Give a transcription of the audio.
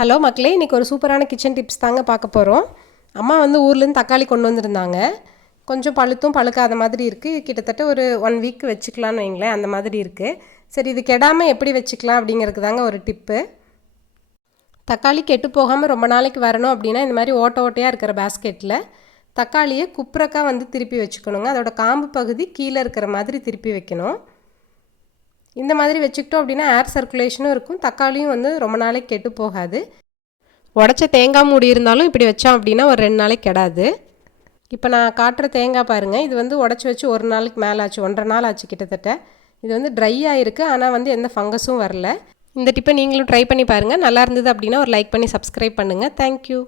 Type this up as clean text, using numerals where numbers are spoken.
Hello மக்களே, இன்றைக்கி ஒரு சூப்பரான கிச்சன் டிப்ஸ் தாங்க பார்க்க போகிறோம். அம்மா வந்து ஊர்லேருந்து தக்காளி கொண்டு வந்திருந்தாங்க. கொஞ்சம் பழுத்தும் பழுக்காத மாதிரி இருக்குது. கிட்டத்தட்ட ஒரு 1 வீக் வச்சுக்கலான்னு வைங்களேன், அந்த மாதிரி இருக்குது. சரி, இது கெடாமல் எப்படி வச்சுக்கலாம் அப்படிங்கிறது தாங்க ஒரு டிப்பு. தக்காளி கெட்டு போகாமல் ரொம்ப நாளைக்கு வரணும் அப்படின்னா இந்த மாதிரி ஓட்டை ஓட்டையாக இருக்கிற பேஸ்கெட்டில் தக்காளியை குப்புறக்கா வந்து திருப்பி வச்சுக்கணுங்க. அதோட காம்பு பகுதி கீழே இருக்கிற மாதிரி திருப்பி வைக்கணும். இந்த மாதிரி வச்சுக்கிட்டோம் அப்படின்னா ஏர் சர்க்குலேஷனும் இருக்கும், தக்காளியும் வந்து ரொம்ப நாளைக்கு கெட்டு போகாது. உடச்ச தேங்காய் மூடி இருந்தாலும் இப்படி வச்சோம் அப்படின்னா ஒரு 2 நாளைக்கு கெடாது. இப்போ நான் காட்டுற தேங்காய் பாருங்கள், இது வந்து உடச்சி வச்சு 1 நாளைக்கு மேலே ஆச்சு, 1.5 நாள் ஆச்சு கிட்டத்தட்ட. இது வந்து ட்ரை ஆகிருக்கு, ஆனால் வந்து எந்த ஃபங்கஸும் வரல. இந்த டிப்பை நீங்களும் ட்ரை பண்ணி பாருங்கள். நல்லா இருந்தது அப்படின்னா ஒரு லைக் பண்ணி சப்ஸ்கிரைப் பண்ணுங்கள். தேங்க்யூ.